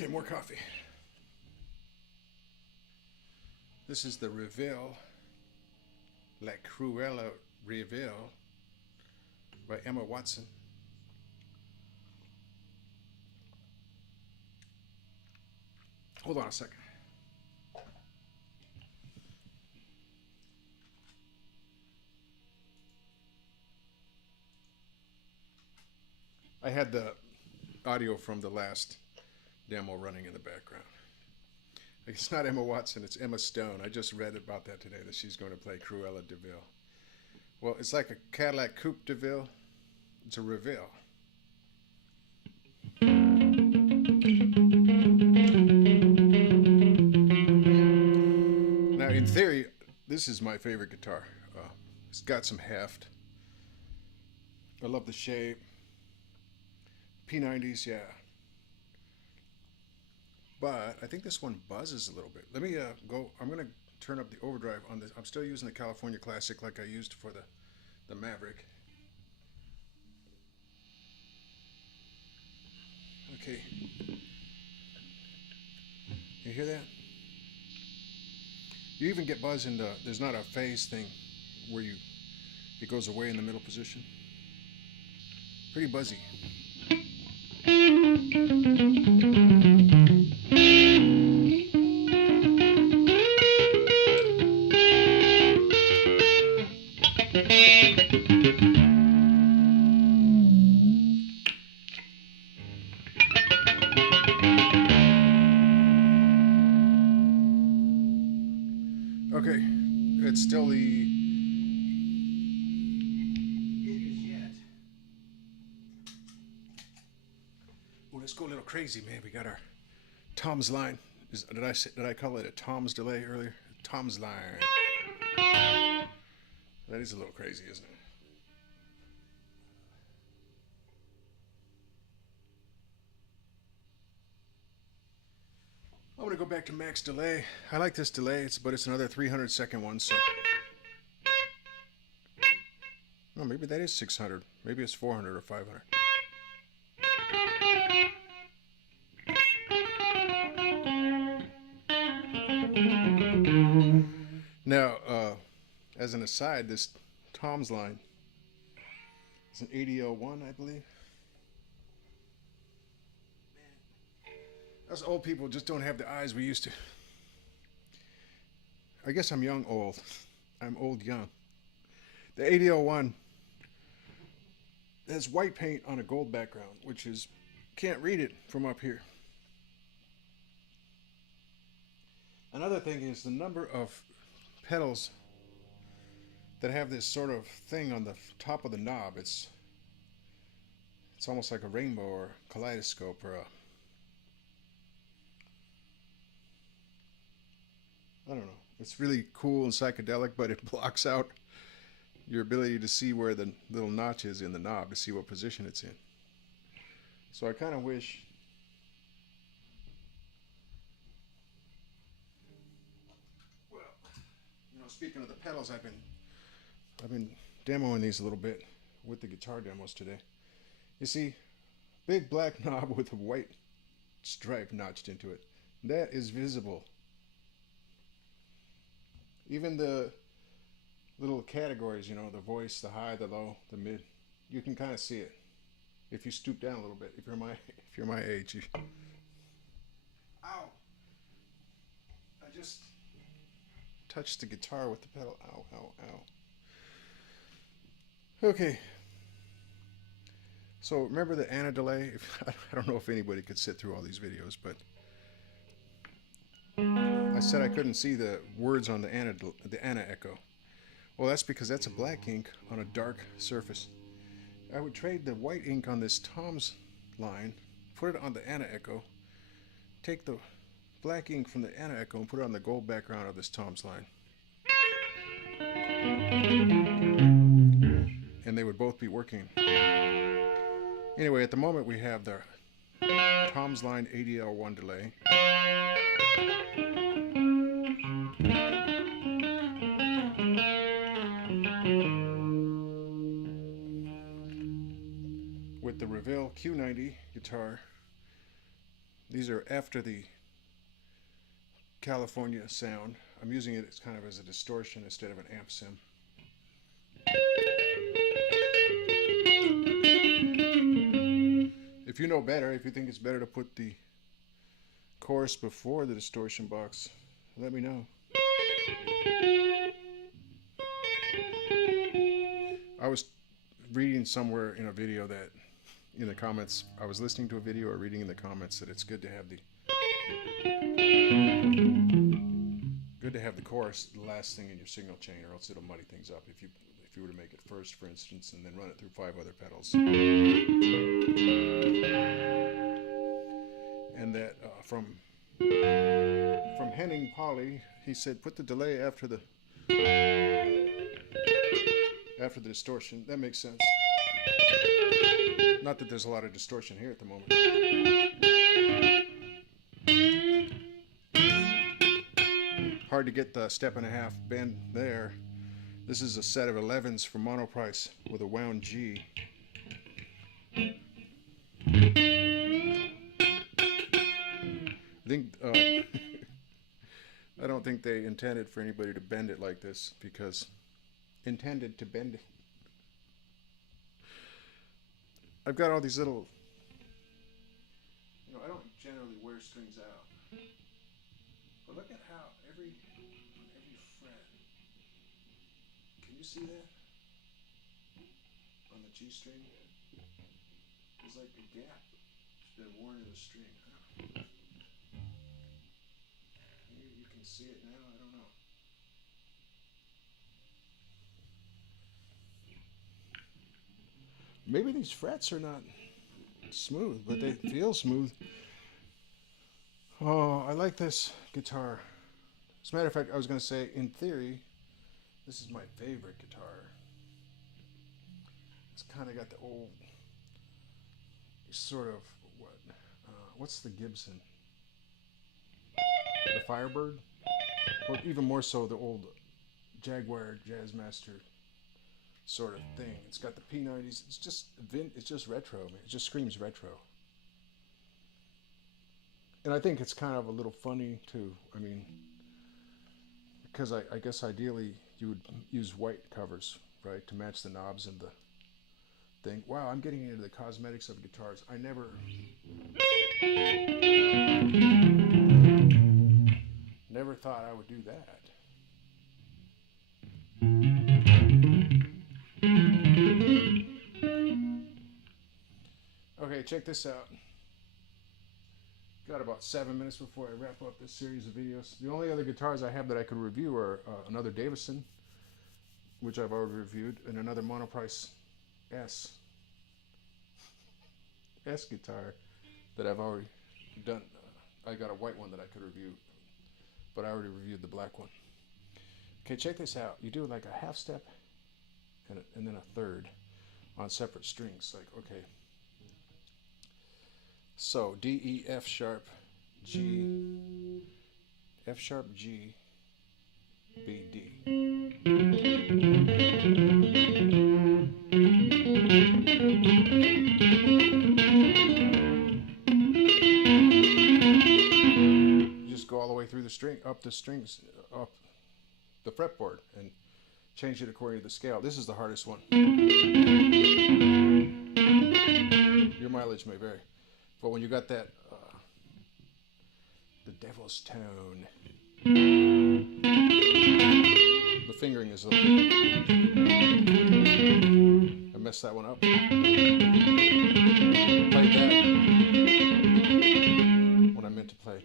Okay, more coffee. This is the Reville Reville by Emma Watson. Hold on a second. I had the audio from the last demo running in the background. It's not Emma Watson, it's Emma Stone. I just read about that today, that she's going to play Cruella de Vil. Well, it's like a Cadillac Coupe de Vil. It's a Reville. Now, in theory, this is my favorite guitar. It's got some heft. I love the shape. P90s, yeah. But I think this one buzzes a little bit. Let me go. I'm going to turn up the overdrive on this. I'm still using the California Classic like I used for the Maverick. Okay. You hear that? You even get buzz in the, there's not a phase thing where it goes away in the middle position. Pretty buzzy. Okay, it's still the... It is yet. Well, let's go a little crazy, man. We got our Tom's line. Did I call it a Tom's delay earlier? Tom's line. That is a little crazy, isn't it? I'm going to go back to max delay. I like this delay, but it's another 300-second one, so... No, maybe that is 600. Maybe it's 400 or 500. Now, as an aside, this Tom's line is an ADL1, I believe. Us old people just don't have the eyes we used to. I guess I'm young old. I'm old young. The ADL1 has white paint on a gold background, which is, can't read it from up here. Another thing is the number of pedals that have this sort of thing on the top of the knob. It's almost like a rainbow or kaleidoscope or a... I don't know. It's really cool and psychedelic, but it blocks out your ability to see where the little notch is in the knob, to see what position it's in. So I kind of wish... Well, you know, speaking of the pedals, I've been demoing these a little bit with the guitar demos today. You see, big black knob with a white stripe notched into it. That is visible. Even the little categories, you know, the voice, the high, the low, the mid, you can kind of see it if you stoop down a little bit. If you're my age, you... Ow! I just touched the guitar with the pedal. Ow, ow, ow. Okay. So remember the Anna delay? I don't know if anybody could sit through all these videos, but I said I couldn't see the words on the Anna echo. Well, that's because that's a black ink on a dark surface. I would trade the white ink on this Tom's line, put it on the Anna echo, take the black ink from the Anna echo and put it on the gold background of this Tom's line. And they would both be working. Anyway, at the moment we have the Tom's line ADL1 delay. With the Reville Q90 guitar These are after the California sound. I'm using it as kind of as a distortion instead of an amp sim. If you know better, if you think it's better to put the chorus before the distortion box, let me know. I was reading somewhere in a video that, in the comments, I was listening to a video or reading in the comments that it's good to have the chorus the last thing in your signal chain, or else it'll muddy things up if you were to make it first, for instance, and then run it through 5 other pedals. And that from Henning Polly, he said put the delay after the distortion. That makes sense. Not that there's a lot of distortion here at the moment. Hard to get the 1.5 bend there. This is a set of 11s from Monoprice with a wound G. I think I don't think they intended for anybody to bend it like this, because intended to bend it. I've got all these little, I don't generally wear strings out, but look at how every fret, can you see that? On the G string, there's like a gap that's been worn in the string. Maybe you can see it now, I don't know. Maybe these frets are not smooth, but they feel smooth. Oh, I like this guitar. As a matter of fact, I was going to say, in theory, this is my favorite guitar. It's kind of got the old, sort of, what's the Gibson? The Firebird? Or even more so, the old Jaguar Jazzmaster sort of thing. It's got the P90s. It's just retro. Man. It just screams retro. And I think it's kind of a little funny too. I mean, because I guess ideally you would use white covers, right, to match the knobs and the thing. Wow, I'm getting into the cosmetics of guitars. I never thought I would do that. Okay, check this out. Got about 7 minutes before I wrap up this series of videos. The only other guitars I have that I could review are another Davison, which I've already reviewed, and another Monoprice S guitar that I've already done. I got a white one that I could review, but I already reviewed the black one. Okay, check this out. You do like a half step and then a third on separate strings. Like, okay. So D, E, F sharp, G, F sharp, G, B, D. You just go all the way through the string, up the strings, up the fretboard, and change it according to the scale. This is the hardest one. Your mileage may vary. But when you got that, the devil's tone, the fingering is a little bit, I messed that one up. Played that when I meant to play.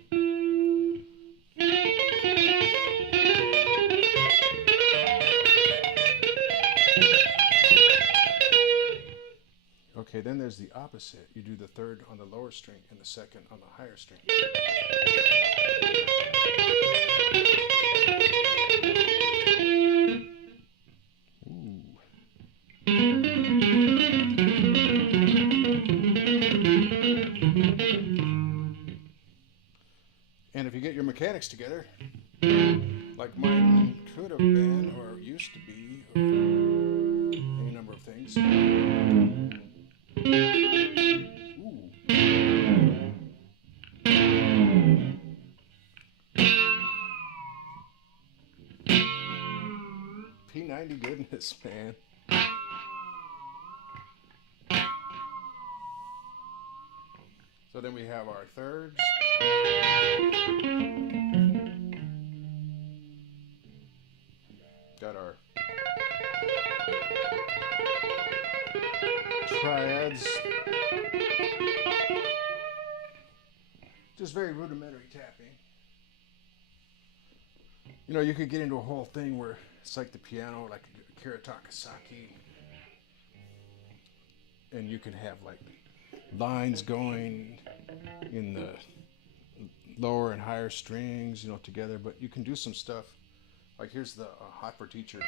Okay, then there's the opposite. You do the third on the lower string and the second on the higher string. Ooh. And if you get your mechanics together, like mine could have been or used to be, or any number of things. Ooh. Q90 goodness, man. So then we have our thirds. Got our triads. Just very rudimentary tapping. You know, you could get into a whole thing where it's like the piano, like Kira Takasaki, and you can have like lines going in the lower and higher strings, you know, together. But you can do some stuff. Like here's the Hopper Teacher,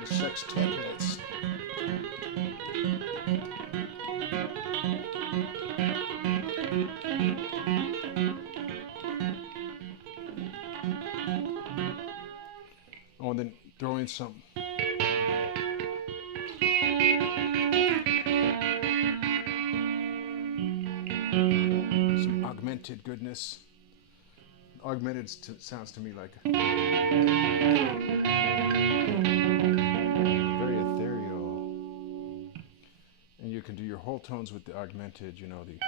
the sextuplets. Oh, and then throw in some augmented goodness. Augmented sounds to me like very ethereal. And you can do your whole tones with the augmented, you know, the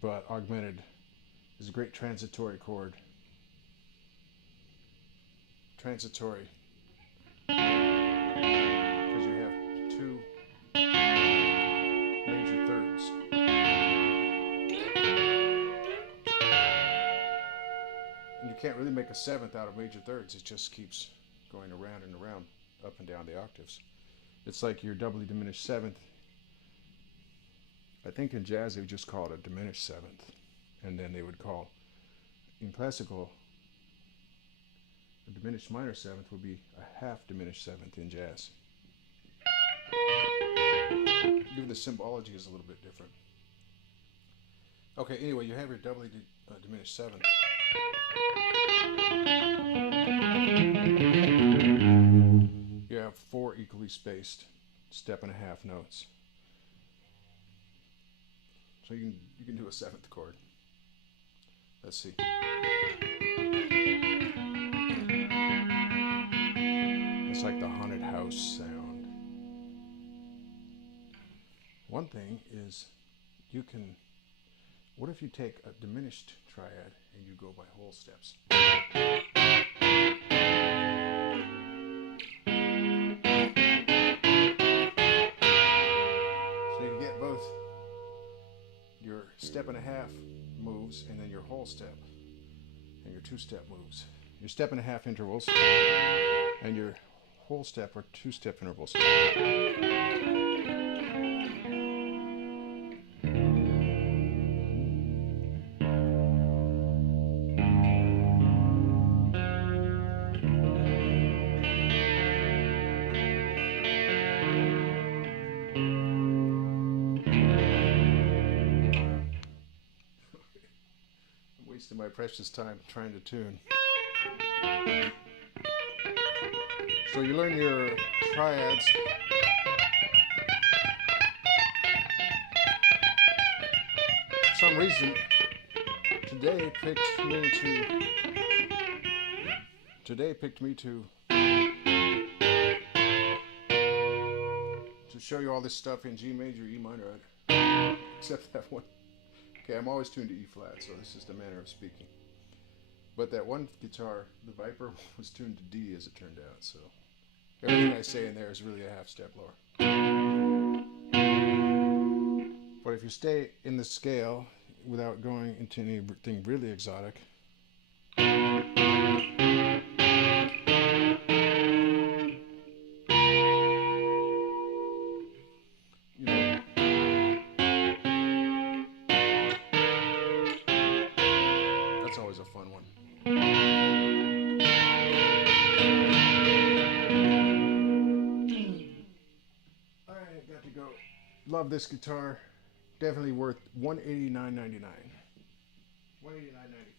but augmented is a great transitory chord. Transitory. Because you have two major thirds. And you can't really make a seventh out of major thirds. It just keeps going around and around, up and down the octaves. It's like your doubly diminished seventh. I think in jazz they would just call it a diminished seventh. And then they would call, in classical, a diminished minor seventh would be a half diminished seventh in jazz. Even the symbology is a little bit different. Okay, anyway, you have your doubly diminished seventh. You have 4 equally spaced step and a half notes. So you can do a seventh chord. Let's see. It's like the haunted house sound. One thing is you can, what if you take a diminished triad and you go by whole steps? So you get both your step and a half moves and then your whole step and your 2-step moves. Your step and a half intervals and your whole step or 2-step intervals. Wasting my precious time trying to tune. So you learn your triads. For some reason, today picked me to show you all this stuff in G major, E minor, except that one. Okay, I'm always tuned to E flat, so this is the manner of speaking. But that one guitar, the Viper, was tuned to D as it turned out, so everything I say in there is really a half step lower. But if you stay in the scale without going into anything really exotic, that's always a fun one. Alright, got to go. Love this guitar. Definitely worth $189.99. $189.99.